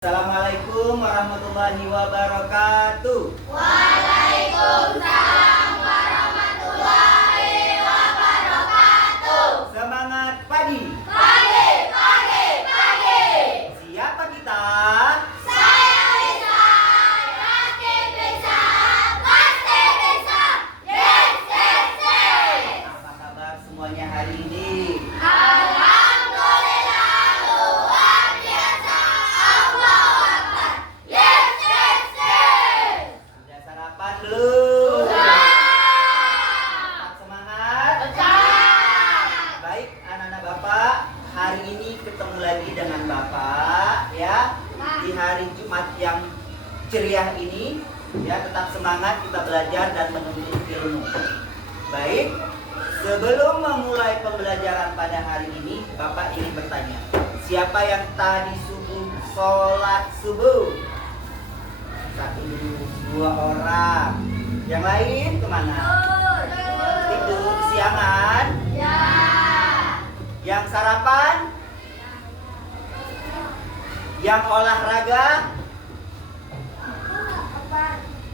Assalamualaikum warahmatullahi wabarakatuh. Waalaikumsalam warahmatullahi wabarakatuh. Semangat pagi. Pagi, pagi, pagi. Siapa kita? Saya bisa, Rakib bisa, pasti bisa. Yes, yes, yes. Apa kabar semuanya hari ini? Alhamdulillah, luar biasa. Allahu Akbar. Yes, yes, yes. Sudah sarapan belum? Sudah. Tetap semangat. Betul. Baik, anak-anak Bapak, hari ini ketemu lagi dengan Bapak ya. Di hari Jumat yang ceria ini ya, tetap semangat kita belajar dan menuntut ilmu. Baik, sebelum memulai pembelajaran pada hari ini, Bapak ingin bertanya, siapa yang tadi subuh sholat subuh? Satu, dua orang. Yang lain kemana? Tidur kesiangan. Ya. Yang sarapan? Yang olahraga?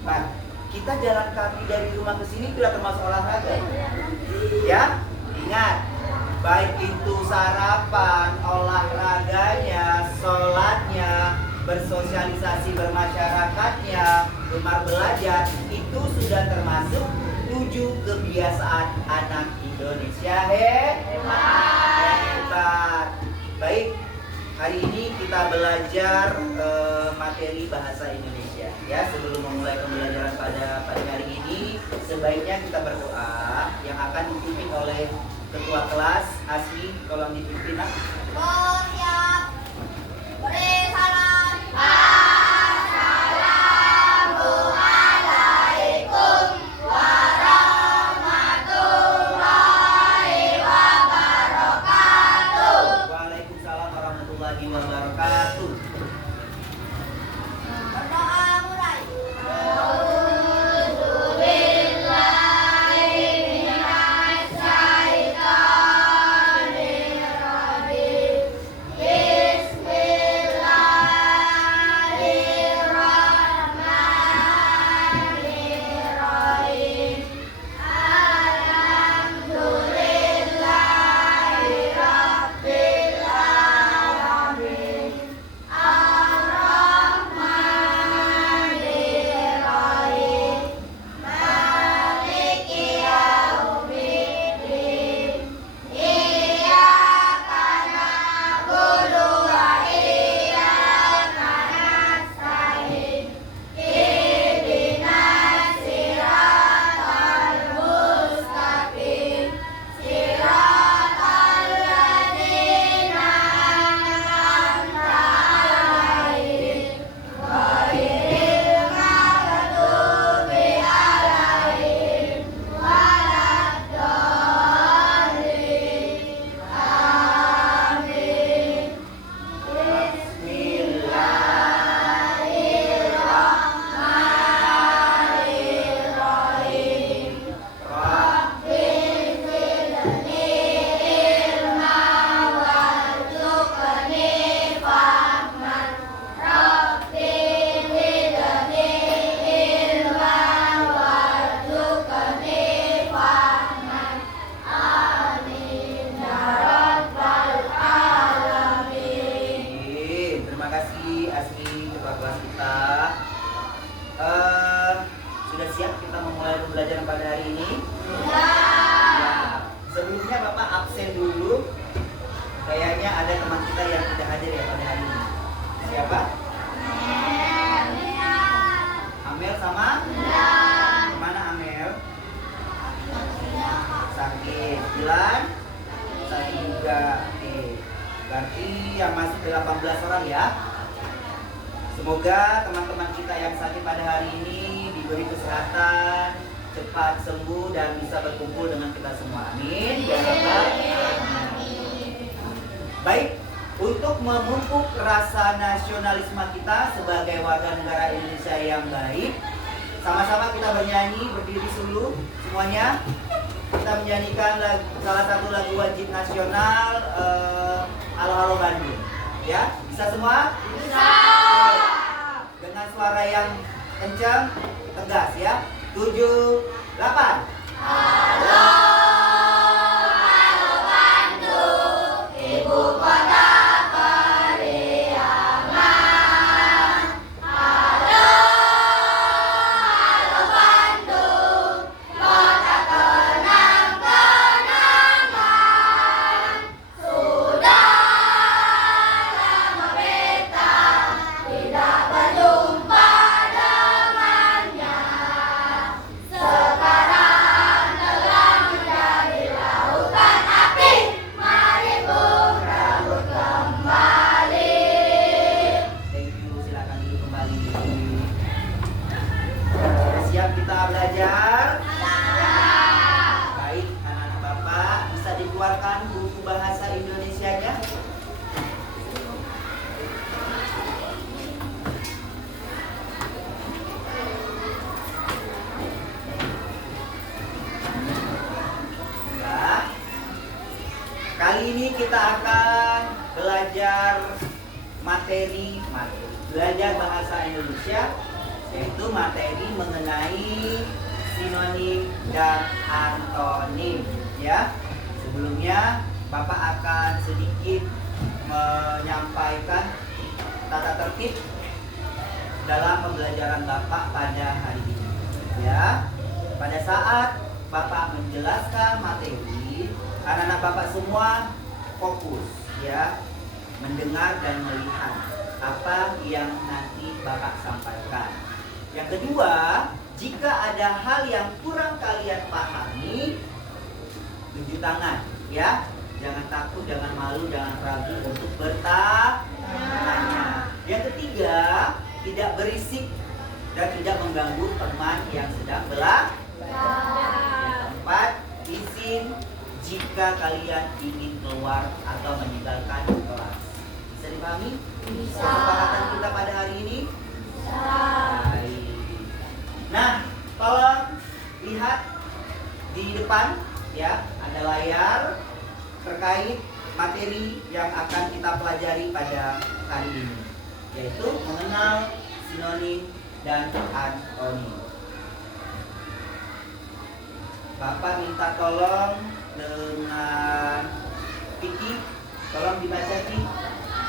Pak, kita jalan kaki dari rumah ke sini tidak termasuk olahraga. Ya, ingat, baik itu sarapan, olahraganya, sholatnya, bersosialisasi bermasyarakatnya, gemar belajar, itu sudah termasuk 7 kebiasaan anak Indonesia. Hebat. Baik, hari ini kita belajar materi bahasa Indonesia. Ya, sebelum memulai pembelajaran pada pagi hari ini, sebaiknya kita berdoa yang akan dipimpin oleh Ketua Kelas. Asmi, tolong dipimpin. Oh, siap. Beri salam. Assalamualaikum warahmatullahi wabarakatuh. Waalaikumsalam warahmatullahi wabarakatuh. Berdoa mulai. A'udzubillahi minasyaitonir rajim. Bismillahirrahmanirrahim. Alhamdulillahi rabbil alamin. Ar-Rahmanir-Rahim. Maliki yaumiddin. Iyyaka na'budu wa iyyaka nasta'in. Ihdinas siratal mustaqim. Siratal ladzina an'amta 'alaihim ghairil maghdubi 'alaihim waladdallin. Amin. Bismillahirrahmanirrahim. Rabbil zidni ilman warzuqni fahman. Rabbil zidni ilman warzuqni fahman. Amin ya rabbal alamin. Terima kasih Asmi, ketua kelas kita. Sudah siap kita memulai pembelajaran pada hari ini? Ya. Sebelumnya Bapak absen dulu. Kayaknya ada teman kita yang tidak hadir ya pada hari ini. Siapa? Amel sama? Mana Amel? Sakit. Dilan? Sakit juga. Oke. Berarti yang masih 18 orang ya. Semoga teman-teman kita yang sakit pada hari ini diberi kesehatan, cepat sembuh dan bisa berkumpul dengan kita semua. Amin. Ya Rabbal Alamin. Baik, untuk memupuk rasa nasionalisme kita sebagai warga negara Indonesia yang baik, sama-sama kita bernyanyi, berdiri dulu semuanya. Kita menyanyikan salah satu lagu wajib nasional, Halo Halo Bandung. Ya, bisa semua? Bisa. kencang, tegas ya. 7, 8. Halo, halo Bandung, ibu kota periangan. Halo, halo Bandung, kota kenang-kenangan. Sudah lama beta tidak berjumpa dengannya. Sekarang telah menjadi lautan api, mari bung rambut kembali. Thank you, silakan duduk kembali. Siap kita belajar? Baik, anak-anak Bapak, bisa dikeluarkan buku bahasa Indonesianya? Ya. Kali ini kita akan belajar belajar bahasa Indonesia, yaitu materi mengenai sinonim dan antonim ya. Sebelumnya Bapak akan sedikit menyampaikan tata tertib dalam pembelajaran Bapak pada hari ini ya. Pada saat Bapak menjelaskan materi, anak-anak Bapak semua fokus ya, mendengar dan melihat apa yang nanti Bapak sampaikan. Yang kedua, jika ada hal yang kurang kalian pahami, tunjuk tangan ya. Jangan takut, jangan malu, jangan ragu untuk bertanya. Yang ketiga, tidak berisik dan tidak mengganggu teman yang sedang belajar. Yang keempat, izin jika kalian ingin keluar atau meninggalkan kelas. Bisa dipahami? Bisa. Kesepakatan kita pada hari ini? Baik. Nah, tolong lihat di depan ya, ada layar terkait materi yang akan kita pelajari pada hari ini, yaitu mengenal sinonim dan antonim. Bapak minta tolong dengan Kiki, tolong dibaca Ki,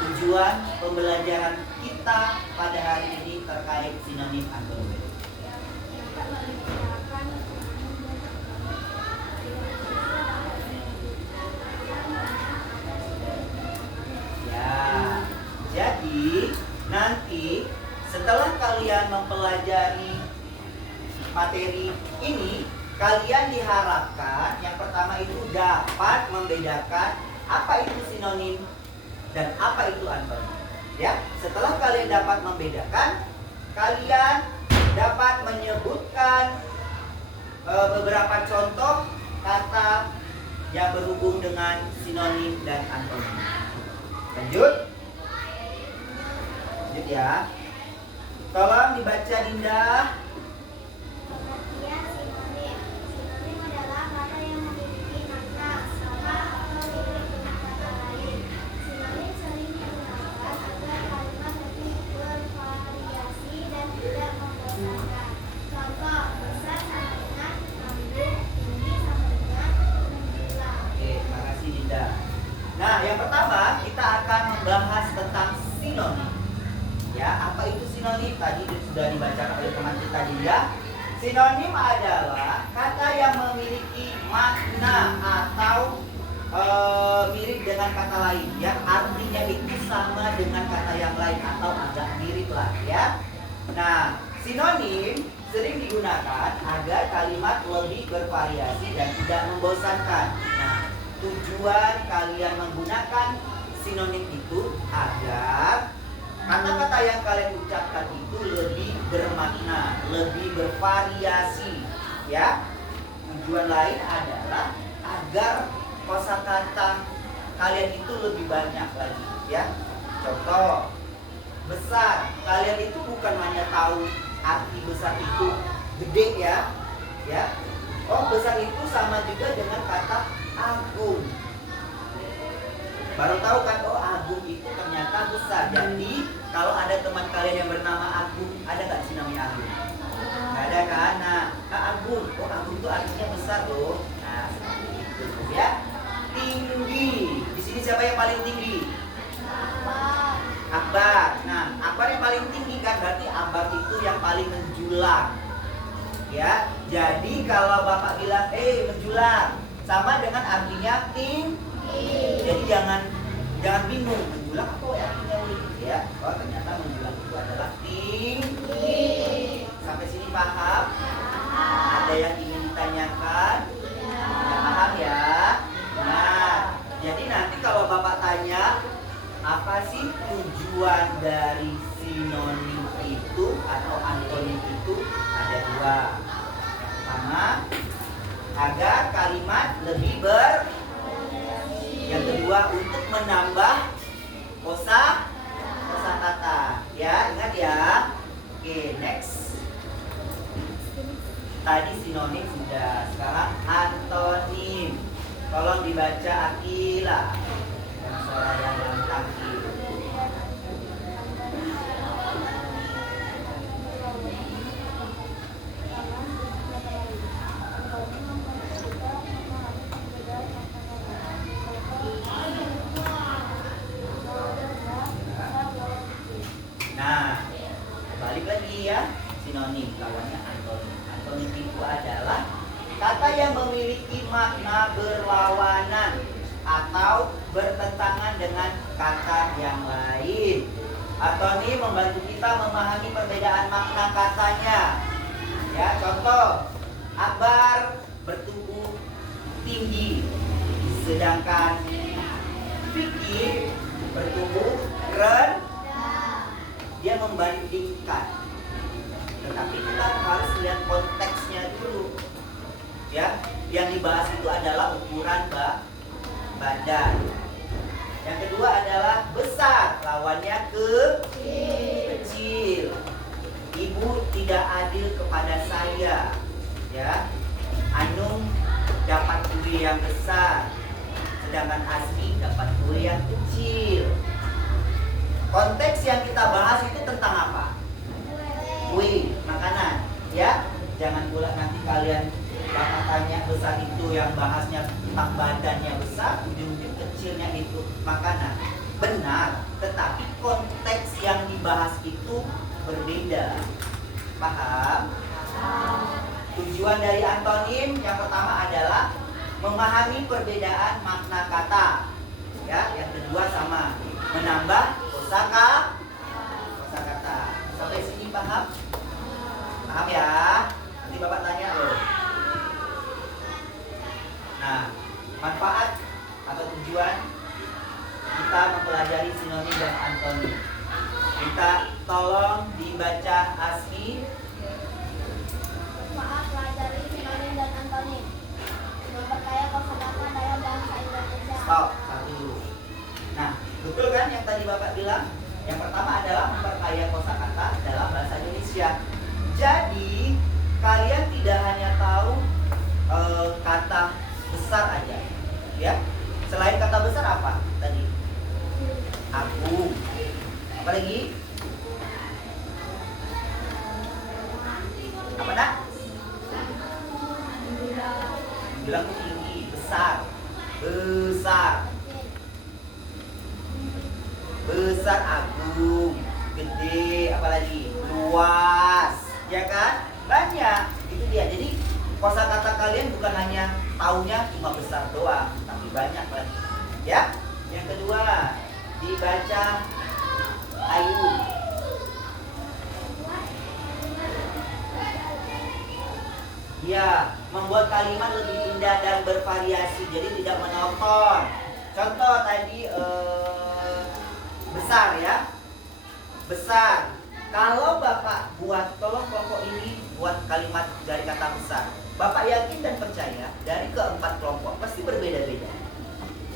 tujuan pembelajaran kita pada hari ini terkait sinonim antonim. Ya, jadi nanti setelah kalian mempelajari materi ini, kalian diharapkan yang pertama itu dapat membedakan apa itu sinonim dan apa itu antonim. Ya, setelah kalian dapat membedakan, kalian dapat menyebutkan beberapa contoh kata yang berhubung dengan sinonim dan antonim. Lanjut. Lanjut ya. Tolong dibaca Dinda. Pengertian sinonim. Sinonim adalah kata yang memiliki makna sama atau mirip dengan kata lain. Sinonim sering digunakan agar kalimat lebih bervariasi dan tidak membosankan. Contoh, besar sama dengan lambung, tinggi sama dengan menjulang. Oke, makasih Dinda. Nah, yang pertama kita akan membahas tentang sinonim. Ya, apa itu sinonim? Tadi sudah dibacakan oleh teman kita Dinda. Sinonim adalah kata yang memiliki makna atau mirip dengan kata lain. Ya, artinya itu sama dengan kata yang lain atau agak mirip lah ya. Nah, sinonim sering digunakan agar kalimat lebih bervariasi dan tidak membosankan. Nah, tujuan kalian menggunakan sinonim itu agar kata-kata yang kalian ucapkan itu lebih bermakna, lebih bervariasi ya. Tujuan lain adalah agar kosakata kalian itu lebih banyak lagi ya. Contoh, besar, kalian itu bukan hanya tahu arti besar itu gede ya. Ya. Oh, besar itu sama juga dengan kata agung. Baru tahu kan, oh Agung itu ternyata besar. Jadi kalau ada teman kalian yang bernama Agung, ada nggak sih namanya Agung? itu artinya besar loh. Nah, seperti itu ya. Tinggi. Di sini siapa yang paling tinggi? Akbar. Nah, Akbar yang paling tinggi kan, berarti Akbar itu yang paling menjulang. Ya. Jadi kalau Bapak bilang menjulang, sama dengan artinya tinggi. Jadi jangan bingung menjulang apa artinya ya. Oh, ternyata menjulang itu adalah tinggi. Sampai sini paham? Ada yang ingin ditanyakan? Ya, paham ya? Nah, jadi nanti kalau Bapak tanya, apa sih tujuan dari sinonim itu atau antonim itu? Ada dua. Yang pertama, agar kalimat lebih yang kedua, untuk menambah kosakata. Ya, ingat ya. Oke, next. Tadi sinonim sudah, sekarang antonim. Tolong dibaca Akila dengan suara yang lantang. Nah, balik lagi ya, sinonim lawannya antonim. Antonim itu adalah kata yang memiliki makna berlawanan atau bertentangan dengan kata yang lain. Antonim membantu kita memahami perbedaan makna katanya. Ya, contoh, Akbar bertubuh tinggi, sedangkan Fikih bertubuh rendah. Dia membandingkan. Tetapi kita harus lihat konteksnya dulu. Ya, yang dibahas itu adalah ukuran badan. Yang kedua adalah besar, lawannya kecil. Ibu tidak adil kepada saya. Ya, Anung dapat kue yang besar, sedangkan Asmi dapat kue yang kecil. Konteks yang kita bahas itu tentang apa? Kue, makanan. Ya, jangan pula nanti kalian Bapak tanya besar itu yang bahasnya tentang badannya besar, ujung-ujung kecilnya itu makanan. Benar, tetapi konteks yang dibahas itu berbeda. Paham? Tujuan dari antonim yang pertama adalah memahami perbedaan makna kata. Ya, yang kedua sama, menambah kosakata. Sampai sini paham? Paham ya? Nanti Bapak tanya loh. Nah, manfaat atau tujuan kita mempelajari sinonim dan antonim. Kita tolong dibaca Asmi. Manfaat pelajari sinonim dan antonim. Memperkaya kosakata dalam bahasa Indonesia. Stop, satu dulu. Nah, betul kan yang tadi Bapak bilang? Yang pertama adalah memperkaya kosakata dalam bahasa Indonesia. Jadi, kalian tidak hanya tahu kata besar aja, ya. Selain kata besar apa tadi? Agung. Apa lagi? Apa nak? Bilang tinggi, besar, agung, gede, apalagi luas, ya kan? Banyak, itu dia. Jadi kosakata kalian bukan hanya taunya cuma besar doang, tapi banyak lagi. Ya, yang kedua dibaca Ayu. Ya, membuat kalimat lebih indah dan bervariasi, jadi tidak monoton. Contoh tadi besar ya, besar. Kalau Bapak buat, tolong kelompok ini buat kalimat dari kata besar. Bapak yakin dan percaya dari keempat kelompok pasti berbeda-beda.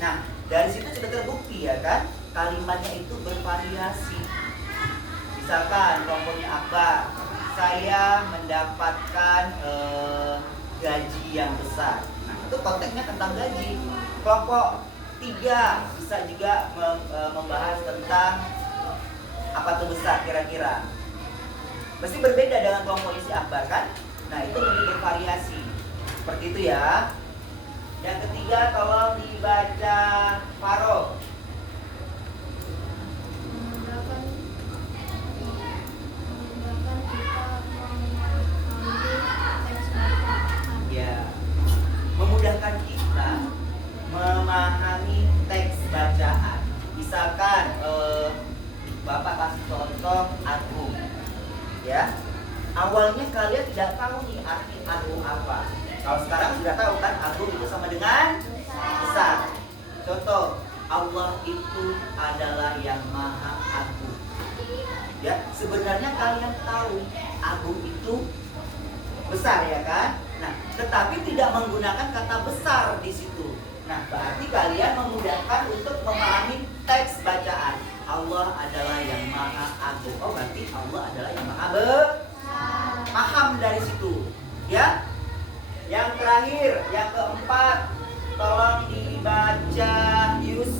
Nah, dari situ sudah terbukti ya kan, kalimatnya itu bervariasi. Misalkan kelompoknya Akbar, saya mendapatkan gaji yang besar. Nah, itu konteksnya tentang gaji. Kelompok 3 bisa juga membahas tentang apa tuh besar kira-kira. Pasti berbeda dengan kelompok isi Akbar kan? Nah, itu lebih bervariasi. Seperti itu ya. Yang ketiga tolong dibaca Faro. Ya, memudahkan kita memahami teks bacaan. Misalkan Bapak kasih contoh agung, ya. Awalnya kalian tidak tahu nih arti agung apa. Kalau sekarang sudah tahu kan, agung itu sama dengan besar. Contoh, Allah itu adalah yang maha agung. Ya, sebenarnya kalian tahu agung itu besar ya kan? Nah, tetapi tidak menggunakan kata besar di situ. Nah, berarti kalian memudahkan untuk memahami teks bacaan. Allah adalah yang maha agung. Oh, berarti Allah adalah yang maha besar. Paham dari situ, ya. Yang terakhir, yang keempat, tolong dibaca Yus.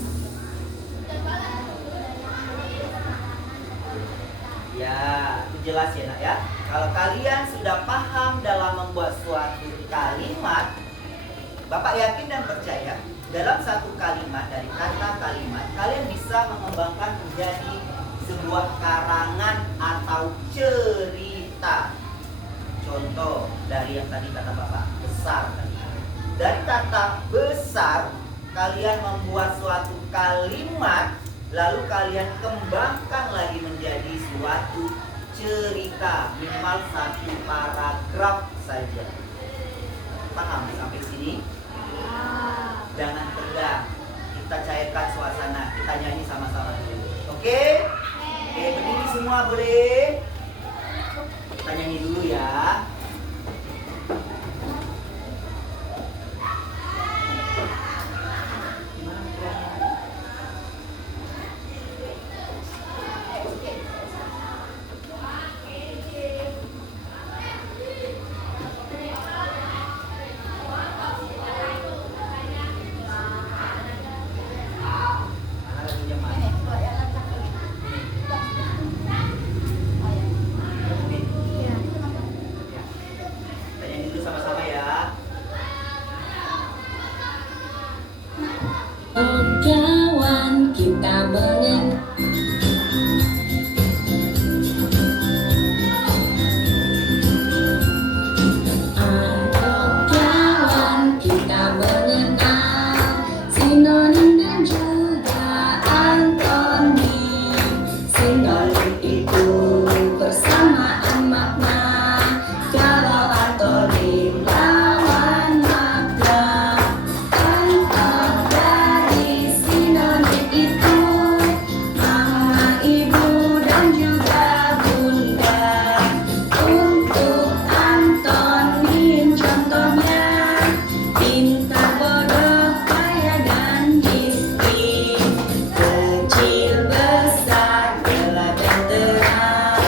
Ya, itu jelas ya nak ya. Kalau kalian sudah paham dalam membuat suatu kalimat, Bapak yakin dan percaya dalam satu kalimat, dari kata kalimat, kalian bisa mengembangkan menjadi sebuah karangan atau cerita. Contoh dari yang tadi kata Bapak, besar tadi. Dari kata besar, kalian membuat suatu kalimat, lalu kalian kembangkan lagi menjadi suatu cerita, minimal satu paragraf saja. Paham sampai sini? Jangan tegang, kita cairkan suasana, kita nyanyi sama-sama dulu. Oke? Oke, berdiri semua boleh? Kita nyanyi dulu ya. Kawan kita mengenal kawan kita mengenal sinonim dan juga antonim. Sinonim itu persamaan makna, kalau antonim lawan makna. Contoh dari sinonim itu mama, ibu, dan juga bunda. Untuk antonim contohnya pintar, bodoh, kaya, dan miskin. Kecil, besar, gelap dan terang,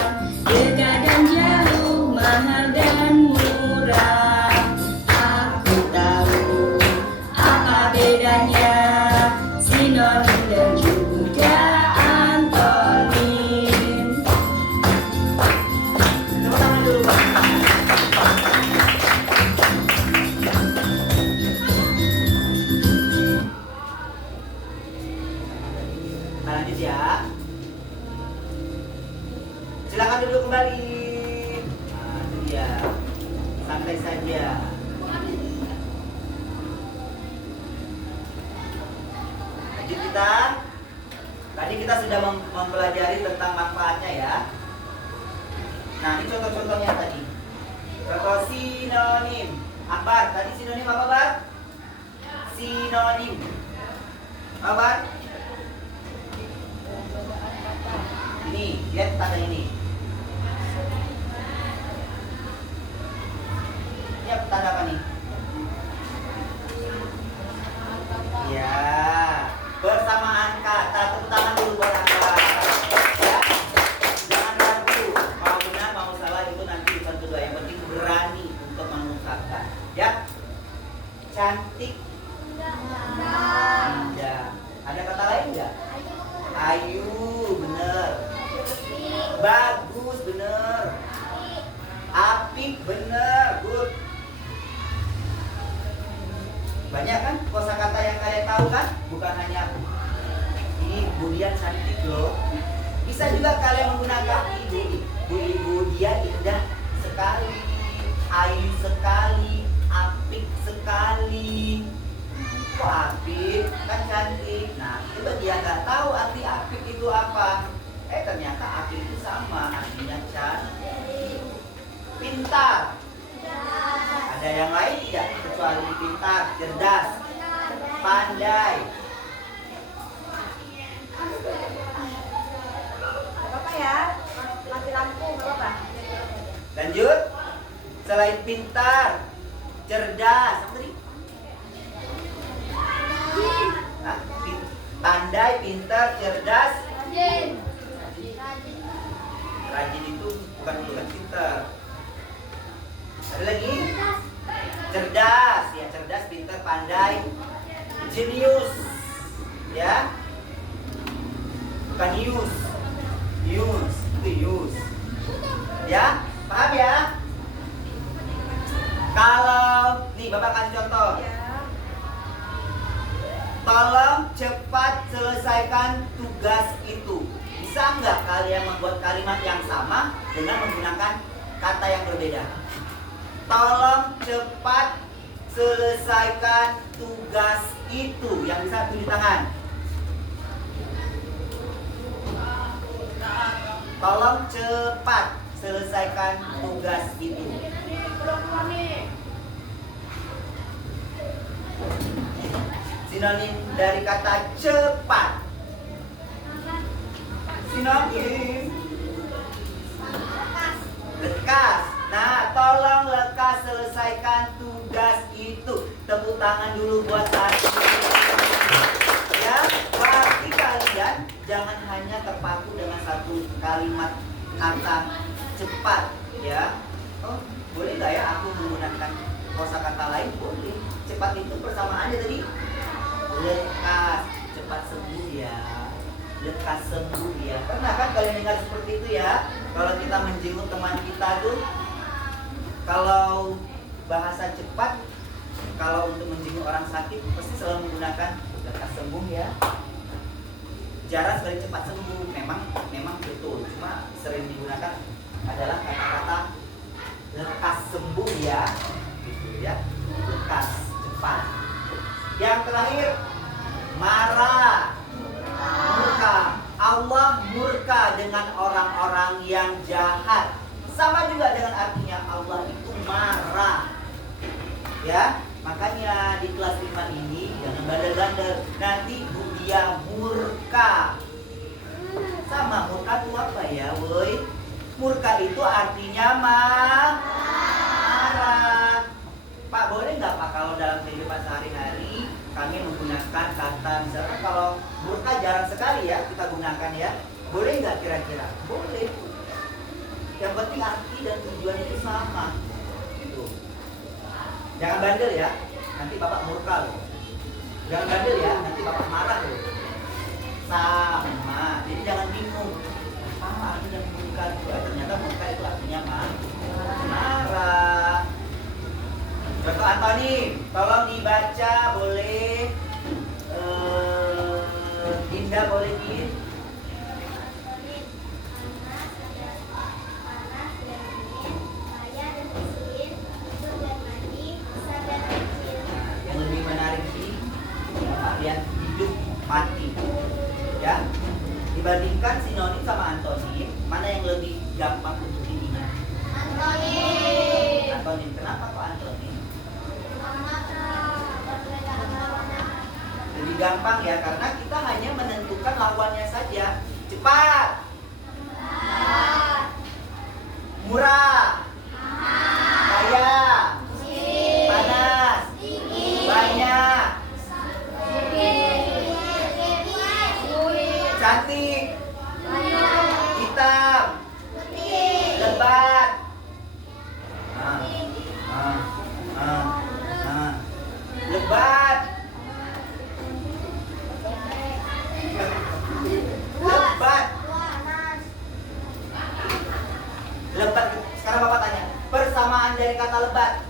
dekat dan jauh, mahal dan murah. Aku tahu apa bedanya sinonim dan juga antonim. Tepuk tangan dulu, Pak. Nah, lanjut ya. Silakan duduk kembali. Nah, itu dia. Santai saja. Lanjut kita. Tadi kita sudah mempelajari tentang manfaatnya ya. Nah, ini contoh-contohnya tadi. Contoh sinonim. Akbar, tadi sinonim apa, Bar? Sinonim. Apa, Bar? Ini, lihat tanda ini. Ini apa tanda apa nih? Ya, persamaan kata. Tepuk tangan dulu buat Akbar. Ya, jangan ragu. Mau benar, mau salah itu nanti urusan kedua. Yang penting berani untuk mengungkapkan. Ya, cantik. Indah. Ada kata lain nggak? Ayu, bener. Bagus, bener. Apik, bener. Good. Banyak kan kosakata yang kalian tahu kan? Bukan hanya ini Bu Dian cantik loh. Bisa juga kalian menggunakan ibu dia indah sekali, ayu sekali, apik sekali. Kok apik? Kan cantik. Nah, coba dia nggak tahu arti apik itu apa. Ternyata apik itu sama artinya cantik. Pintar. Ada yang lain tidak kecuali pintar, cerdas, pandai. Apa ya? Mati lampu, nggak apa-apa. Lanjut. Selain pintar, cerdas, apa tadi? Hah? Pandai, pintar, cerdas. Rajin itu bukan pintar. Ada lagi? Cerdas, ya cerdas, pintar, pandai, jenius, ya. Bukan yus, itu yus. Ya, paham ya? Kalau nih Bapak kasih contoh. Tolong cepat selesaikan tugas itu. Bisa nggak kalian membuat kalimat yang sama dengan menggunakan kata yang berbeda? Tolong cepat selesaikan tugas itu. Yang bisa tunjuk tangan. Tolong cepat selesaikan tugas itu. Sinonim dari kata cepat. Sinonim lekas. Nah, tolong lekas selesaikan tugas itu. Tepuk tangan dulu buat saya. Ya, berarti kalian jangan hanya terpaku dengan satu kalimat kata cepat, ya. Oh, boleh nggak ya aku menggunakan kosakata lain? Boleh. Cepat itu persamaannya tadi lekas, cepat sembuh ya. Lekas sembuh ya. Pernah kan kalian dengar seperti itu ya? Kalau kita menjenguk teman kita tuh, kalau bahasa cepat, kalau untuk menjenguk orang sakit pasti selalu menggunakan lekas sembuh ya. Jarang sekali cepat sembuh. Memang betul. Cuma sering digunakan adalah kata-kata lekas sembuh ya. Gitu ya. Lekas, cepat. Yang terakhir, marah. Murka. Allah murka dengan orang-orang yang jahat. Sama juga dengan artinya Allah itu marah. Ya, makanya di kelas 5 ini jangan bandel-bandel. Nanti dia murka. Sama murka itu apa ya, woi? Murka itu artinya marah. Pak, boleh nggak Pak kalau dalam kehidupan sehari-hari kami menggunakan kata, misalkan kalau murka jarang sekali ya kita gunakan ya. Boleh nggak kira-kira? Boleh. Yang penting arti dan tujuan itu sama. Gitu. Jangan bandel ya, nanti Bapak murka loh. Jangan bandel ya, nanti Bapak marah loh. Sama, jadi jangan bingung. Sama artinya murka itu, ternyata murka itu artinya marah. Contoh Antoni, tolong dibaca boleh. Dinda boleh Din. Yang lebih menarik sih, lihat hidup mati. Ya, dibandingkan sinonim sama antonim, mana yang lebih gampang untuk diingat? Antonim. Kenapa kok antonim? Lebih gampang ya, karena kita hanya menentukan lawannya saja. Cepat, murah, kaya, panas, banyak, cantik, hitam, lebat. Lebat. Lebat. Lebat. Sekarang Bapak tanya, persamaan dari kata lebat.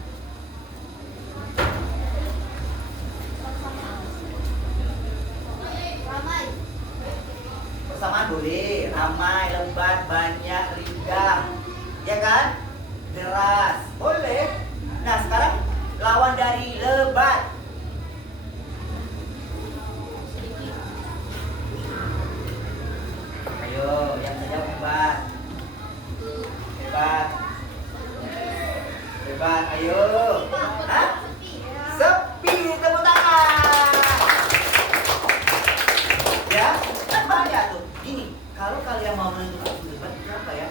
boleh. Ramai, lebat, banyak, rindang. Ya kan? Deras. Boleh. Nah, sekarang lawan dari lebat. Ayo, yang menjawab hebat. Hebat. Hebat, ayo. Hah? Sepi, tepuk tangan. Ya, kan banyak tuh. Gini, kalau kalian mau menentukan debat berapa ya?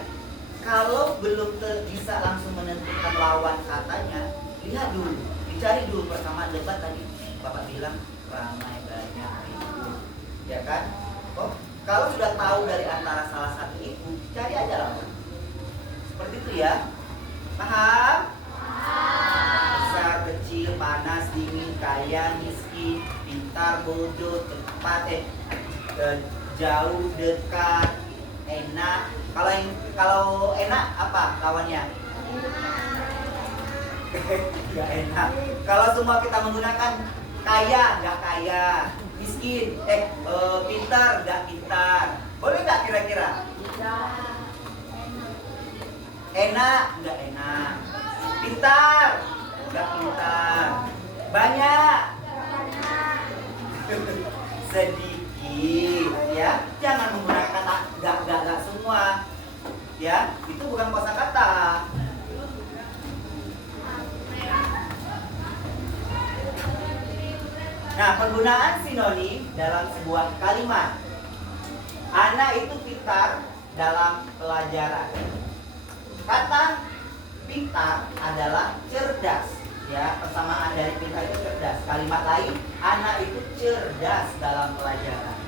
Kalau belum bisa langsung menentukan lawan katanya, lihat dulu, dicari dulu persamaan debat tadi. Bapak bilang ramai, banyak, ribut, ya kan? Oh, kalau sudah tahu dari antara salah satu itu, cari aja lawan. Seperti itu ya. Paham? Besar, kecil, panas, dingin, kaya, miskin, pintar, bodoh, cepat, jauh, dekat, enak. Kalau enak apa lawannya? Gak enak. Kalau semua kita menggunakan kaya, gak kaya, miskin, pintar, gak pintar. Boleh gak kira-kira? Enak, gak enak. Pintar, gak pintar. Banyak, sedikit, ya. Jangan menggunakan kata gak semua, ya. Itu bukan kosakata. Nah, penggunaan sinonim dalam sebuah kalimat. Anak itu pintar dalam pelajaran. Kata pintar adalah cerdas, ya. Persamaan dari pintar itu cerdas. Kalimat lain, anak itu cerdas dalam pelajaran.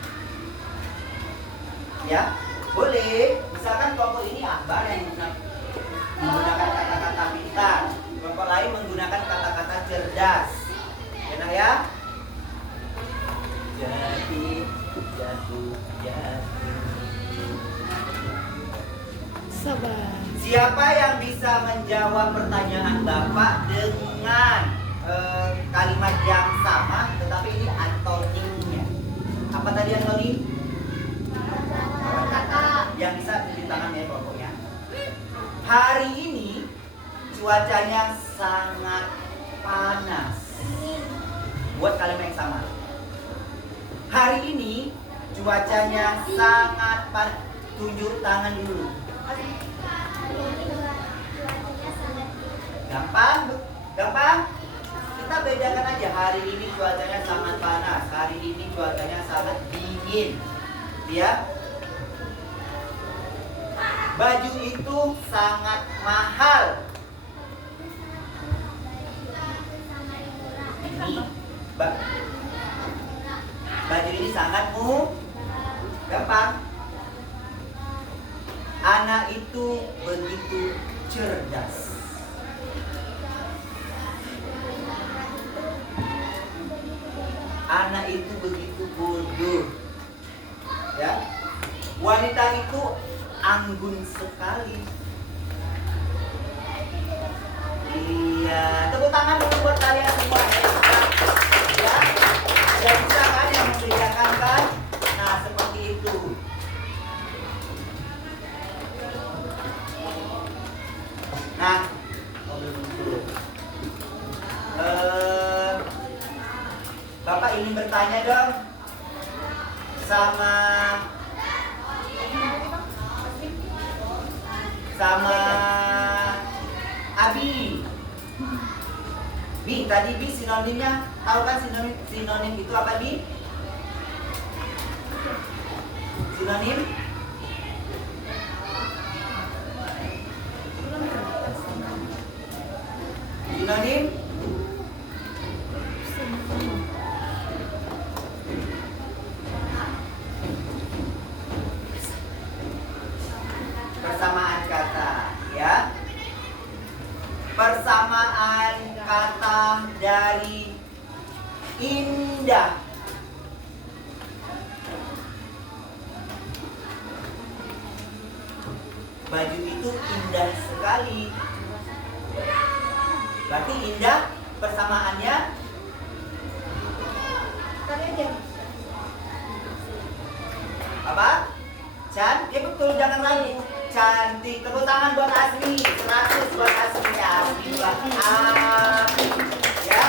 Ya, boleh. Misalkan kelompok ini Akbar yang menggunakan kata-kata pintar, kelompok lain menggunakan kata-kata cerdas. Enak ya? Jadi, jatuh. Sabar. Siapa yang bisa menjawab pertanyaan Bapak dengan kalimat yang sama, tetapi ini antonimnya? Apa tadi antonim? Yang bisa di tangannya pokoknya. Hari ini cuacanya sangat panas. Buat kalimat yang sama. Hari ini cuacanya sangat panas. Tunjuk tangan dulu. Gampang. Kita bedakan aja. Hari ini cuacanya sangat panas. Hari ini cuacanya sangat dingin. Ya. Baju itu sangat mahal. Baju ini sangat gampang. Anak itu begitu cerdas. Anak itu begitu bodoh. Ya. Wanita itu anggun sekali. Iya, tepuk tangan dulu buat kalian semua. Ya. Sudah bisa kan yang membedakan kan? Nah, seperti itu. Nah, Bapak ingin bertanya dong sama Abi. Bi, tadi Bi sinonimnya tahu kan sinonim itu apa Bi? Sinonim? Sinonim? Persamaan kata, ya. Persamaan kata dari indah. Baju itu indah sekali. Berarti indah persamaannya apa? Cantik betul, jangan ragu. Cantik. Tepuk tangan buat Asmi. 100 buat Asmi ya. Asmi buat ya.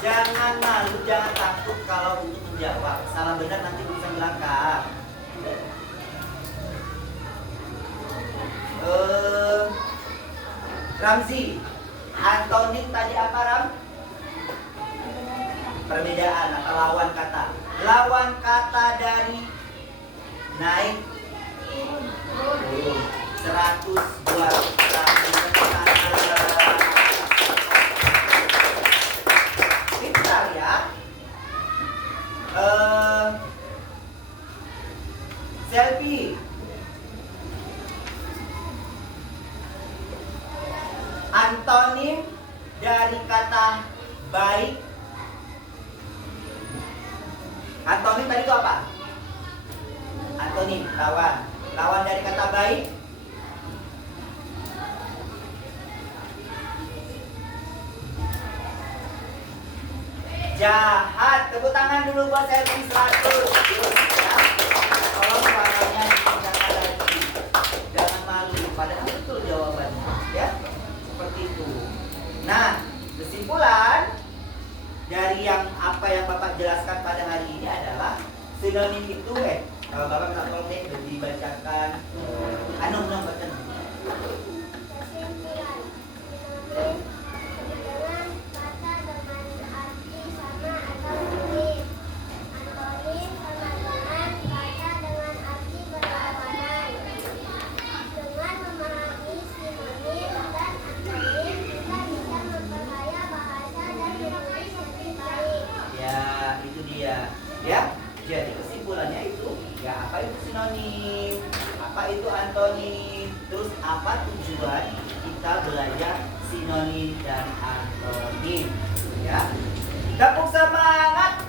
Jangan malu, jangan takut kalau untuk menjawab. Salah benar nanti bisa belakang. Ramzi, antonim tadi apa, Ram? Perbedaan atau lawan kata. Lawan kata dari naik turun. 100 buat Ramzi. Pintar ya. Selfie. Antonim dari kata baik. Antonim tadi itu apa? Antonim, lawan. Lawan dari kata baik. Jahat. Tepuk tangan dulu buat Selfie 100. Ya. Tolong suaranya ditingkatkan lagi. Jangan malu. Padahal betul jawabannya. Ya. Seperti itu. Nah, kesimpulan dari yang apa yang Bapak jelaskan pada hari ini adalah sinonim itu kalau Bapak minta tolong deh dibacakan. Anum baca. Kesimpulan, sinonim dengan kata dengan arti sama atau mirip. Antonim sama dengan kata dengan arti berlawanan. Dengan memahami sinonim dan antonim, kita bisa memperkaya bahasa dan menulis lebih baik. Ya, itu dia. Ya. Jadi kesimpulannya itu, ya apa itu sinonim, apa itu antonim, terus apa tujuan kita belajar sinonim dan antonim. Ya. Tepuk semangat.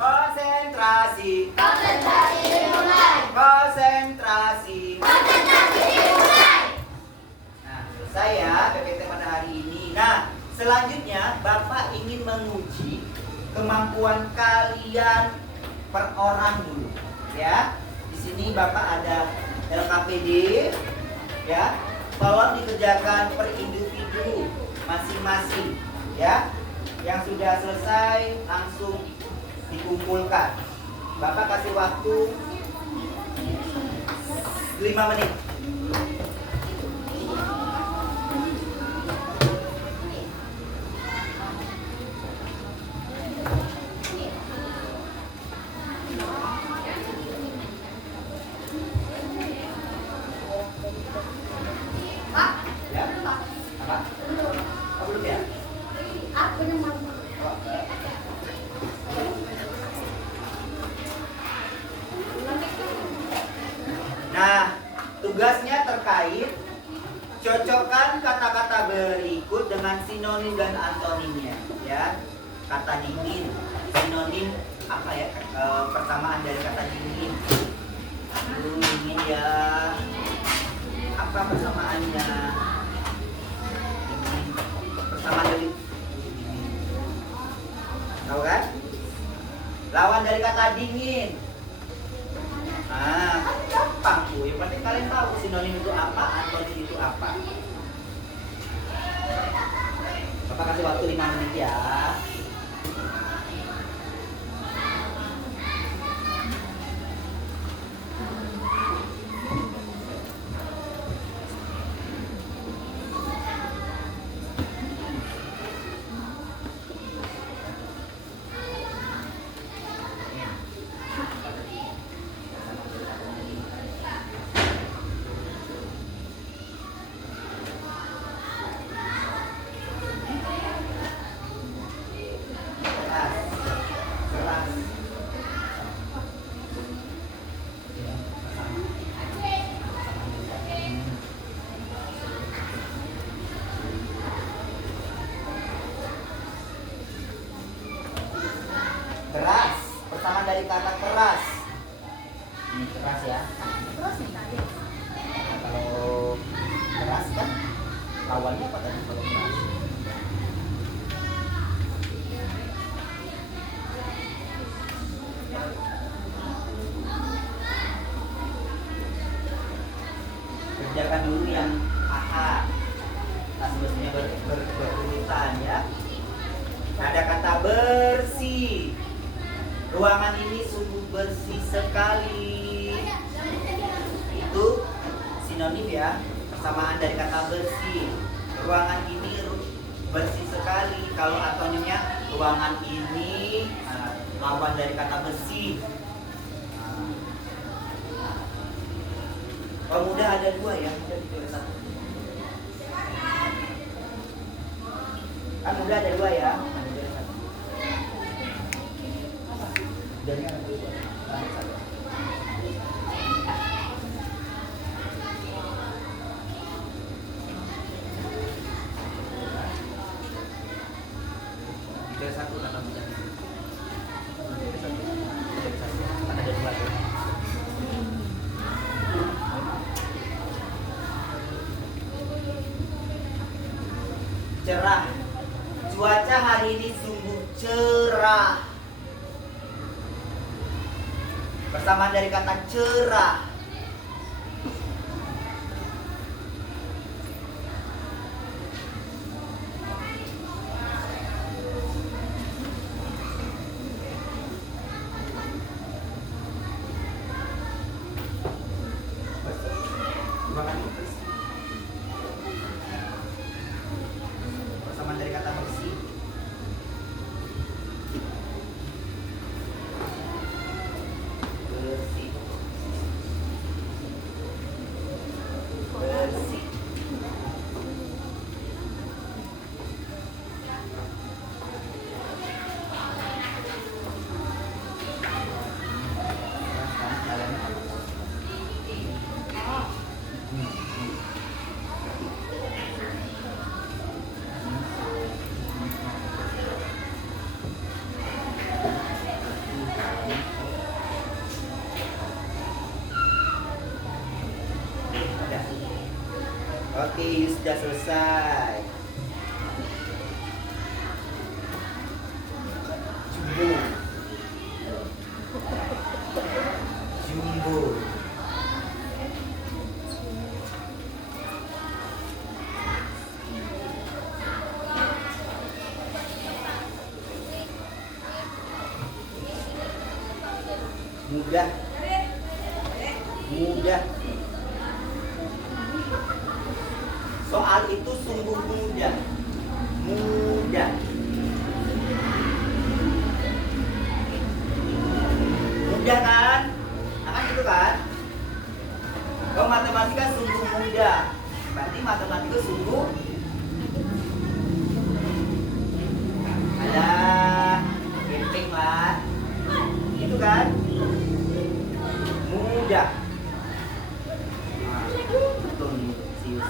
Konsentrasi. Konsentrasi. Nah, selesai ya PPT pada hari ini. Nah, selanjutnya Bapak ingin menguji kemampuan kalian per orang dulu, ya. Di sini Bapak ada LKPD, ya. Tolong dikerjakan per individu masing-masing, ya. Yang sudah selesai langsung dikumpulkan. Bapak kasih waktu 5 menit. Ya? Apa? Oh, belum ya? Nah, tugasnya terkait cocokkan kata-kata berikut dengan sinonim dan antonimnya, ya. Kata dingin, sinonim apa ya? Persamaan dari kata dingin. Dingin ya. Apa persamaannya? Dingin. Persamaan dari tahu kan? Lawan dari kata dingin. Nah, gampang tuh. Yang penting kalian tahu sinonim itu apa, antonim itu apa. Bapak kasih waktu 5 menit ya. Keras, persamaan dari kata keras. Ini keras ya. Nah, kalau keras kan lawannya apa tadi kalau keras? Ruangan ini sungguh bersih sekali. Itu sinonim ya, persamaan dari kata bersih. Ruangan ini bersih sekali. Kalau antonimnya ruangan ini lawan dari kata bersih. Kalau mudah ada dua ya, mudah ditulis satu. Kan mudah ada dua ya. Mudahnya ada dua. Ditulis satu kata mudah. Ditulis satu. Kan ada dua tuh. Cerah. Cuaca hari ini sungguh cerah. Persamaan dari kata cerah. Persamaan dari kata bersih. Bersih. Bersih. Oke, sudah selesai. Jumbo. Jumbo. Mudah. Mudah. Soal itu sungguh mudah. Mudah. Mudah kan? Nah, kan gitu kan? Kalau matematika sungguh mudah. Berarti matematika sungguh ada gempeng lah. Gitu kan? Mudah. Nah, betul nih, serius.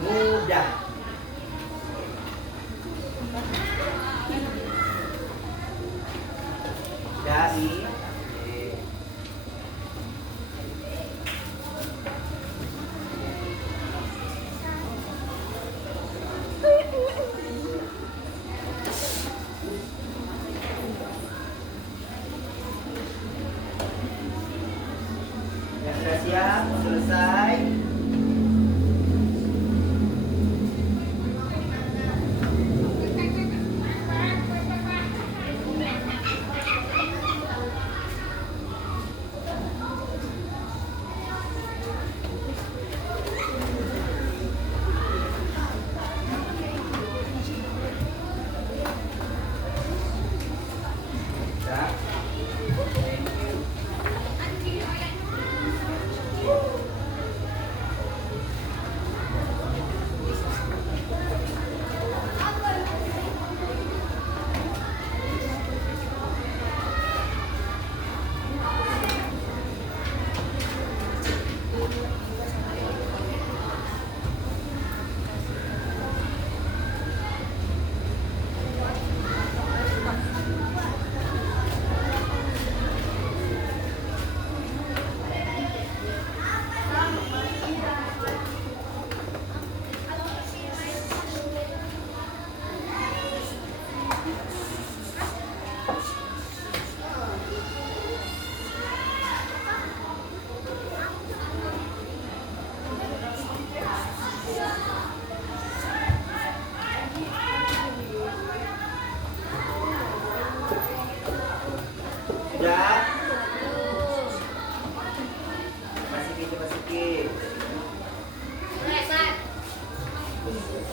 Mudah. Dari yang sudah siap, selesai.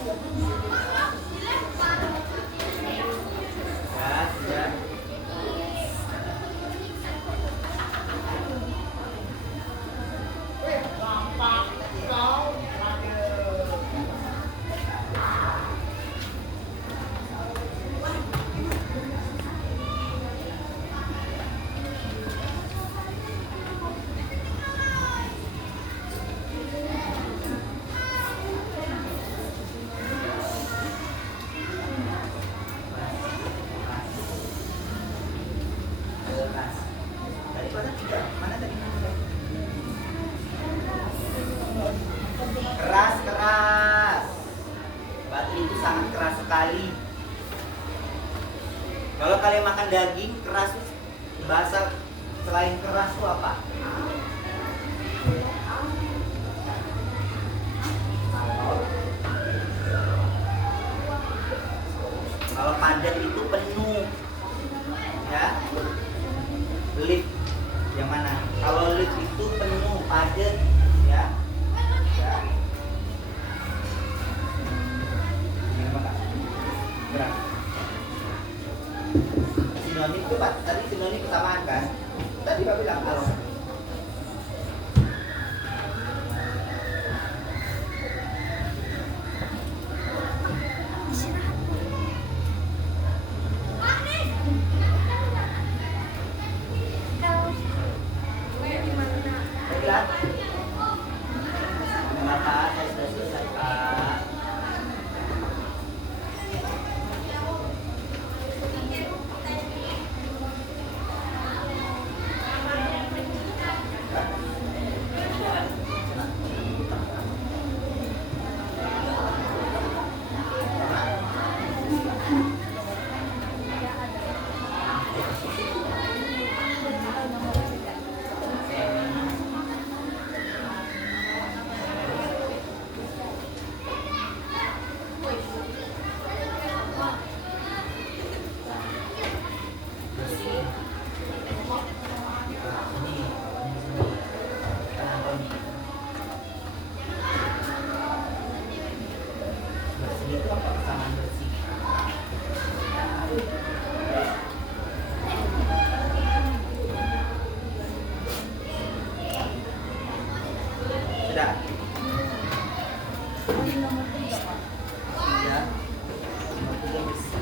Ya, sudah. Tadi mana tidak? Mana tadi? Keras, keras. Batu itu sangat keras sekali. Kalau kalian makan daging keras, bahasa selain keras itu apa? Kalau padat itu penuh, ya. Lip yang mana? Kalau lip itu penuh, padat, ya. Ya. Ini apa Kak? Gerak. Sinonim itu Pak, tadi sinonim kesamaan kan? Tadi Pak bilang kalau Baiklah. Bapak, saya sudah selesai Pak. Bersih itu apa kesamaan bersih? Sudah. Ya. Sudah bersih.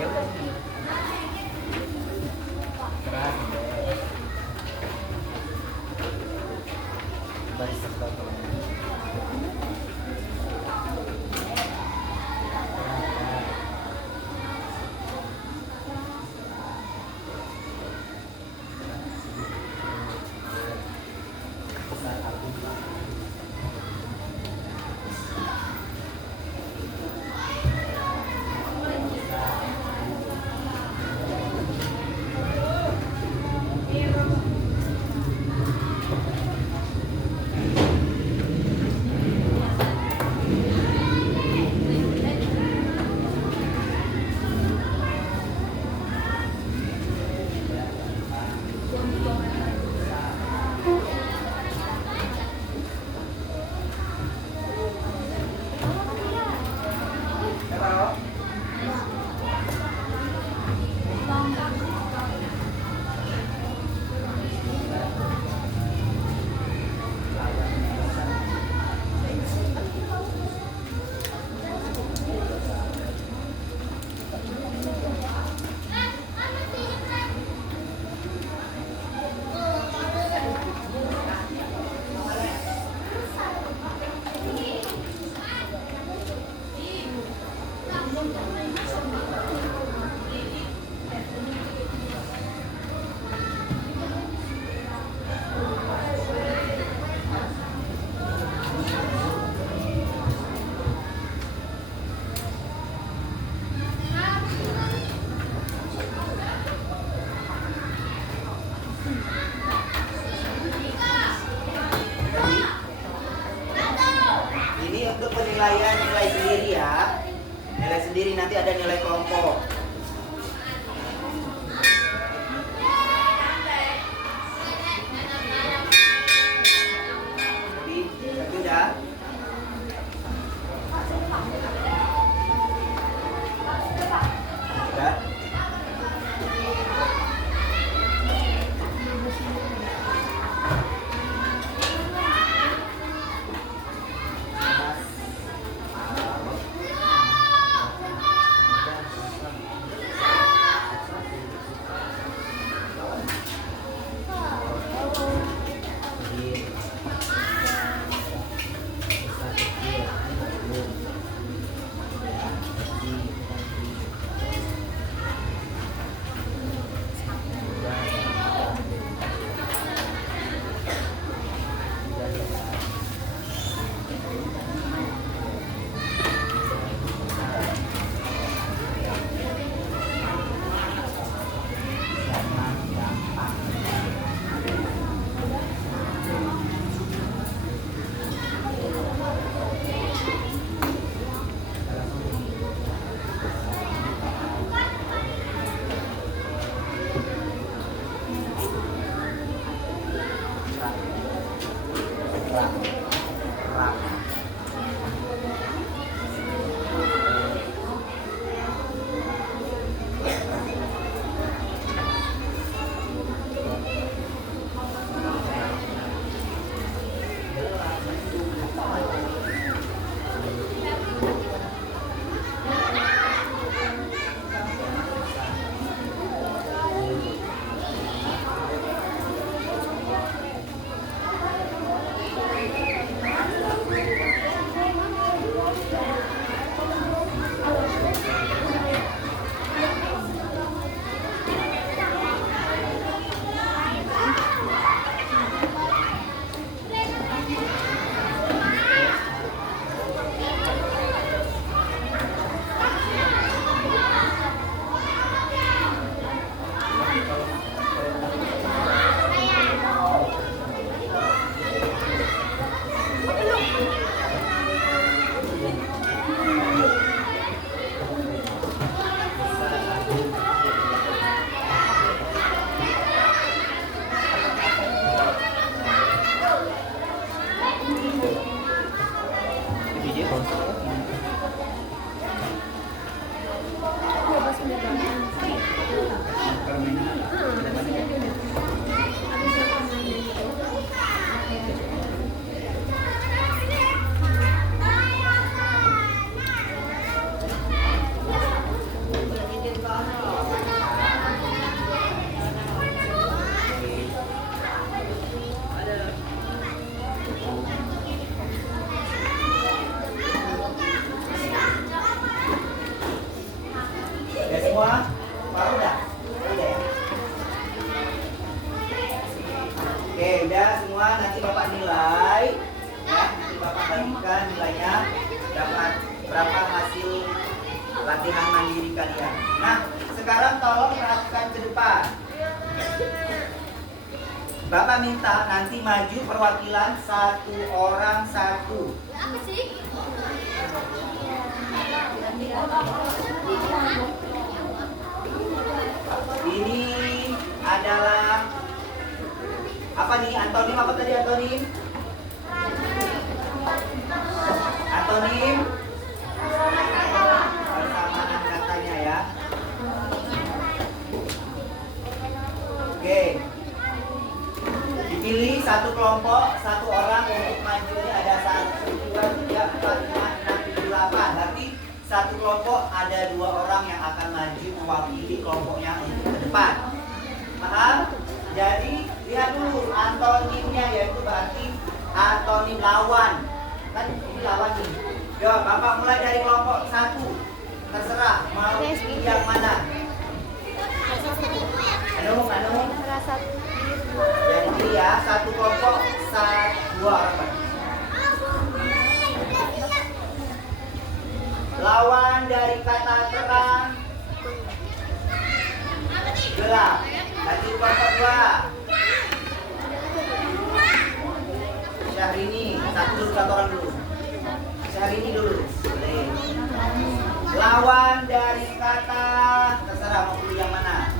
Ya udah sini. Keras. Baris sekali. penilaian nilai sendiri ya. Nilai sendiri, nanti ada nilai kelompok. Tapi udah. Udah. Semua baru udah? Udah ya? Oke, udah semua, nanti Bapak nilai ya, nanti Bapak bagikan nilainya dapat berapa hasil latihan mandiri kalian. Nah, sekarang tolong perhatikan ke depan. Bapak minta nanti maju perwakilan satu orang satu. Apa sih? Ini adalah apa nih? Antonim apa tadi antonim? Antonim persamaan katanya ya. Oke. Dipilih satu kelompok, satu orang untuk maju. Ini ada 1, 2, 3, 4, 5, 6, 7, 8. Berarti satu kelompok ada 2 orang yang akan maju mewakili kelompoknya untuk ke depan. Paham? Jadi lihat dulu antonimnya, yaitu berarti antonim lawan. Kan ini lawan nih. Yo, Bapak mulai dari kelompok 1. Terserah mau yang mana. Anu. Jadi ya, satu kelompok 2 orang. Lawan dari kata terang, gelap. Lanjut kelompok 2. Syahrini, satu dulu, satu orang dulu. Cari ini dulu. Boleh. Lawan dari kata terserah mau pilih yang mana.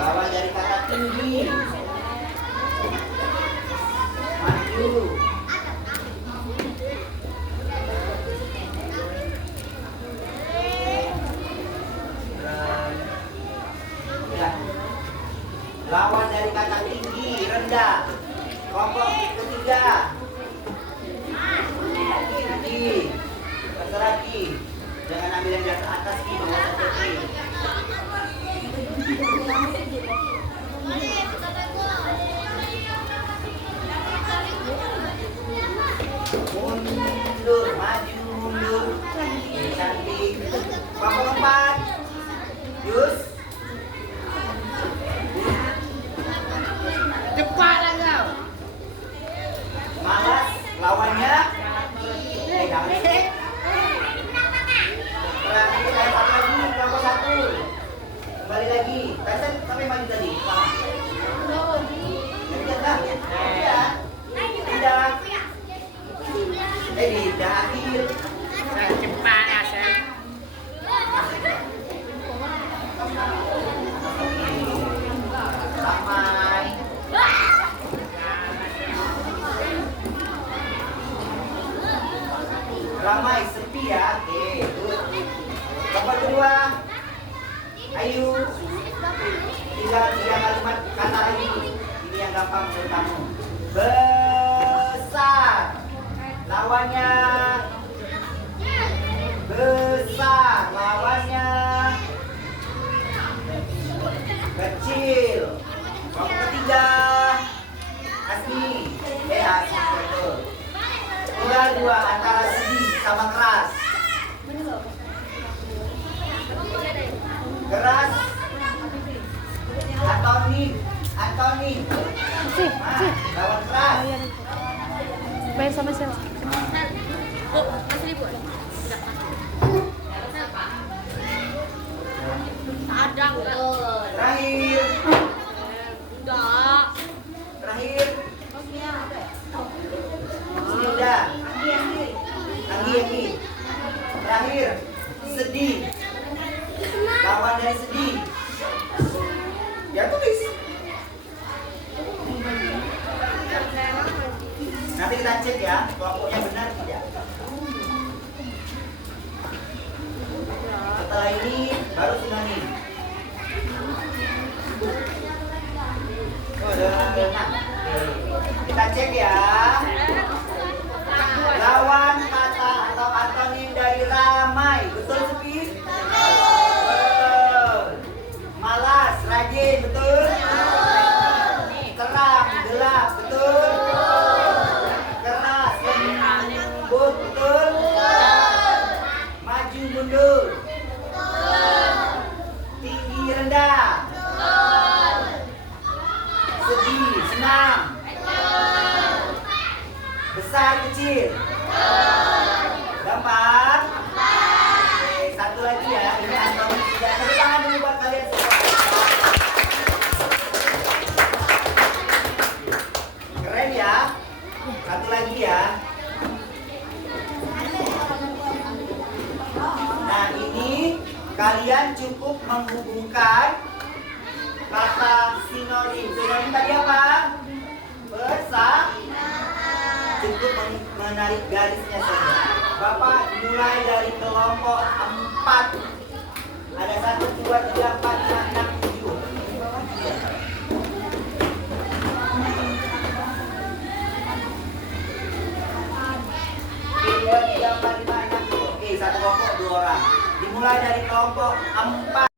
Lawan dari kata tinggi. Maju. Ya. Lawan dari kata tinggi, rendah. Kelompok ketiga. Tinggi. Terserah Ki. Jangan ambil yang di atas Ki, bawah saja Ki. Mundur, maju, mundur. Cantik. Kelompok keempat. Yus. Cepatlah kau. Malas, lawannya. Jangan. Terakhir, satu lagi, kelompok satu. Kembali lagi. Tyson sampai maju tadi. Lihatlah. Ya. Tidak. Tidak akhir. Cepatlah saya. Sampai. Ramai, sepi ya. Oke, good. Kelompok kedua. Ayo. Tinggal 3 kalimat kata lagi. Ini yang gampang menurut kamu. Besar. Lawannya. Besar. Lawannya. Kecil. Kelompok ketiga. Asmi. Asmi betul. Dua antara sedih sama keras. Keras. Antonim. Antonim. Lawan keras. Main sama siapa? Oh, masih libur. Ada enggak? Terakhir. Enggak. Terakhir. Sudah. Anggi. Terakhir. Sedih. Lawan dari sedih. Ya tulis. Nanti kita cek ya, kelompoknya benar tidak. Setelah ini baru tsunami. Kita cek ya. Lawan kata atau antonim dari ramai, betul Supi? Betul. Malas, rajin, betul? Terang, gelap, betul? Keras, lembut, betul? Maju, mundur, tinggi, rendah, sedih, senang, besar, kecil, gampang. Oke, satu lagi ya, ini antonim tidak. Tepuk tangan dulu buat kalian semua. Keren ya. Satu lagi ya. Nah ini kalian cukup menghubungkan kata sinonim. Sinonim tadi apa? Besar. Cukup menarik garisnya saja. Bapak mulai dari kelompok 4. Ada 1, 2, 3, 4, 5, 6, 7. 2, 3, 4, 5, 6, 7. Oke, satu kelompok 2 orang. Dimulai dari kelompok 4.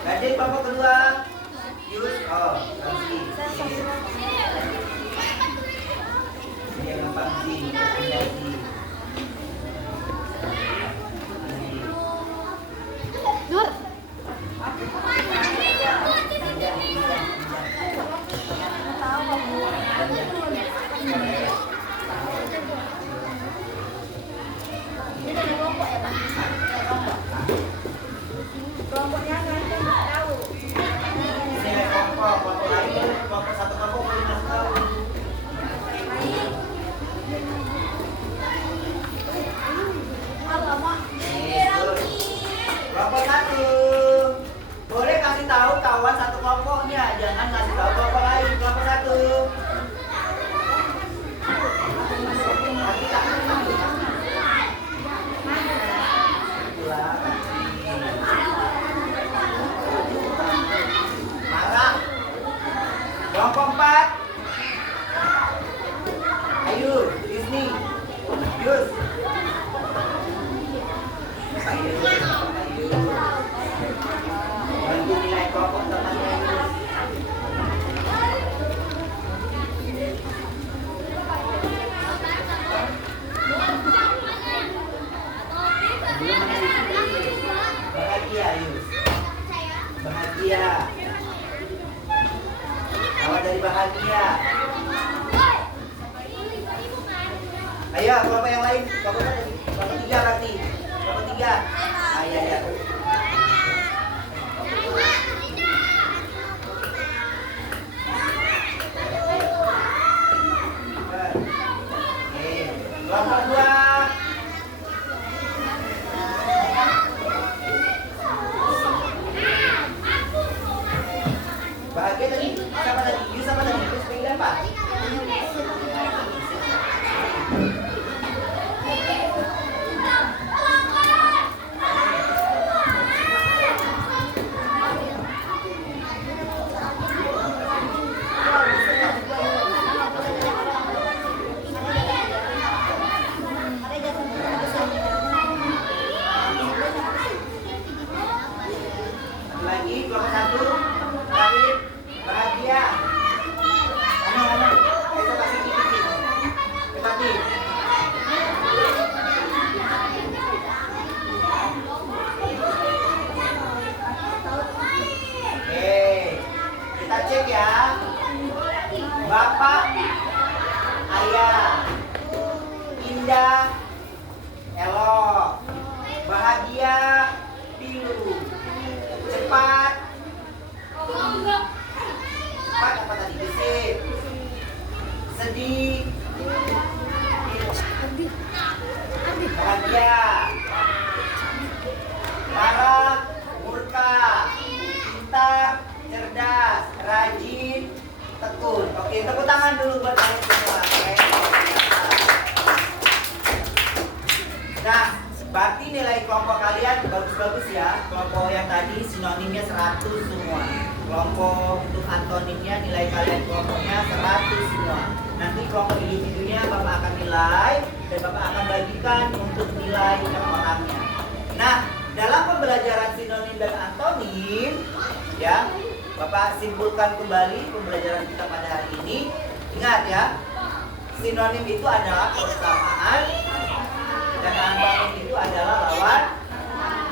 Lanjut kelompok kedua. Yus, kasih. Ini gampang sih. Bahagia, Yus. Bahagia. Awal dari bahagia. Ayo, kelompok yang lain. Kelompok tadi. Kelompok 3 berarti. Kelompok 3. Iya, ya. Kelompok 2. Bahagia tadi. Siapa tadi? Yus apa tadi? Yus pengen apa? Lagi kelompok 1. Baik. Bahagia. Anu. Kita kasih titik. Tetapi. Oke. Kita cek ya. Bapak, ayah, indah, elok, bahagia, pilu, cepat. Cepat apa tadi? Gesit. Sedih. Bahagia. Marah, murka, pintar, cerdas, rajin, tekun. Oke, tepuk tangan dulu buat kalian semua. Oke. Nah, berarti nilai kelompok kalian bagus-bagus ya. Kelompok yang tadi sinonimnya 100 semua. Kelompok untuk antonimnya nilai kalian kelompoknya 100 semua. Nanti kelompok individunya Bapak akan nilai dan Bapak akan bagikan untuk nilai per orangnya. Nah, dalam pembelajaran sinonim dan antonim ya, Bapak simpulkan kembali pembelajaran kita pada hari ini. Ingat ya, sinonim itu adalah persamaan dan antonim itu adalah lawan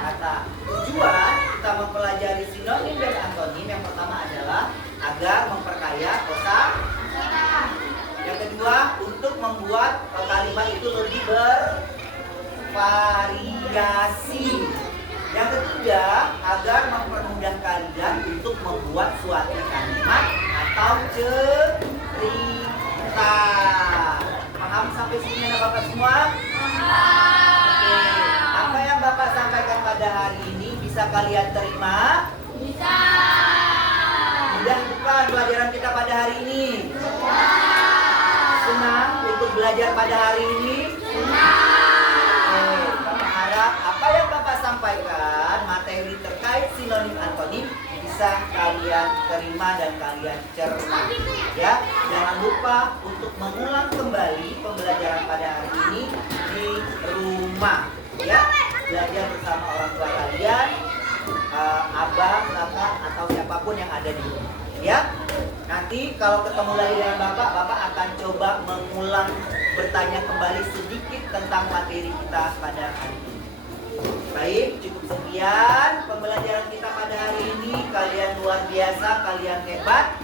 kata. Tujuan kita mempelajari sinonim dan antonim yang pertama adalah agar memperkaya kosakata. Yang kedua, untuk membuat kalimat itu lebih bervariasi. Yang ketiga, agar mempermudah kalian untuk membuat suatu kalimat atau cerita. Paham sampai sini anak Bapak semua? Oke. Apa yang Bapak sampaikan pada hari ini bisa kalian terima? Bisa. Mudah bukan pelajaran kita pada hari ini? Senang untuk belajar pada hari ini? Senang. Bapak harap apa yang Bapak sampaikan, materi terkait sinonim antonim bisa kalian terima dan kalian cerna. Ya, jangan lupa untuk mengulang kembali pembelajaran pada hari ini di rumah. Ya, belajar bersama orang tua kalian, abang, kakak, atau siapapun yang ada di rumah. Ya, nanti kalau ketemu lagi dengan Bapak, Bapak akan coba mengulang, bertanya kembali sedikit tentang materi kita pada hari ini. Baik, cukup sekian pembelajaran kita pada hari ini. Kalian luar biasa, kalian hebat.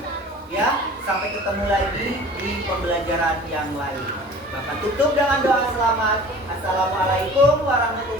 Ya, sampai ketemu lagi di pembelajaran yang lain. Bapak tutup dengan doa selamat. Assalamualaikum warahmatullahi wabarakatuh.